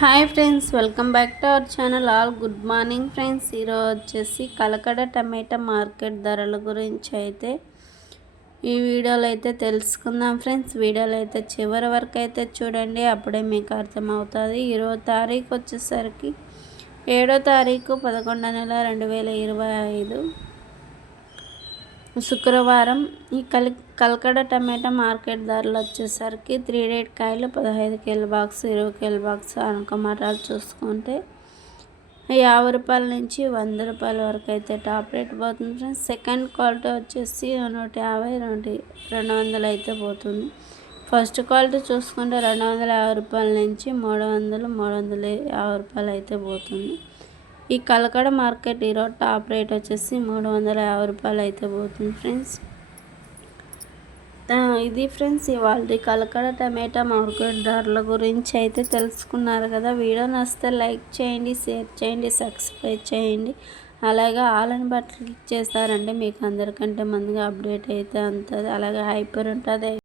Hi friends welcome back to our channel. All good morning friends. ఈరోజు వచ్చేసి కలకడ టమాటా market ధరల గురించి అయితే ఈ వీడియోలో అయితే తెలుసుకుందాం ఫ్రెండ్స్. వీడియోలో అయితే చివరి వరకు అయితే చూడండి అప్పుడే మీకు అర్థమవుతుంది. ఈరోజు తారీఖు వచ్చేసరికి ఏడో తారీఖు పదకొండో నెల రెండు వేల ఇరవై ఐదు. శుక్రవారం ఈ కలి కలకడ టమాటా మార్కెట్ ధరలు వచ్చేసరికి త్రీ రేట్ కాయలు పదహైదు కేల బాక్స్ ఇరవై కేల బాక్స్ అనకమాటాలు చూసుకుంటే యాభై రూపాయల నుంచి వంద రూపాయల వరకు అయితే టాప్ రేట్ పోతుంది ఫ్రెండ్స్. సెకండ్ క్వాలిటీ వచ్చేసి నూట యాభై రెండు రెండు వందలు అయితే పోతుంది. ఫస్ట్ క్వాలిటీ చూసుకుంటే రెండు వందల యాభై రూపాయల నుంచి మూడు వందలు మూడు వందల యాభై రూపాయలు అయితే పోతుంది. ఈ కలకడ మార్కెట్ ఈరోజు టాప్ రేట్ వచ్చేసి మూడు వందల యాభై రూపాయలు అయితే పోతుంది ఫ్రెండ్స్. ఇది ఫ్రెండ్స్ ఇవాళ కలకడ టమాటా మార్కెట్ ధరల గురించి అయితే తెలుసుకున్నారు కదా. వీడియో నచ్చితే లైక్ చేయండి షేర్ చేయండి సబ్స్క్రైబ్ చేయండి. అలాగే ఆలని బట్టలు క్లిక్ చేస్తారంటే మీకు అందరికంటే ముందుగా అప్డేట్ అయితే ఉంటుంది. అలాగే హైపర్ ఉంటుంది.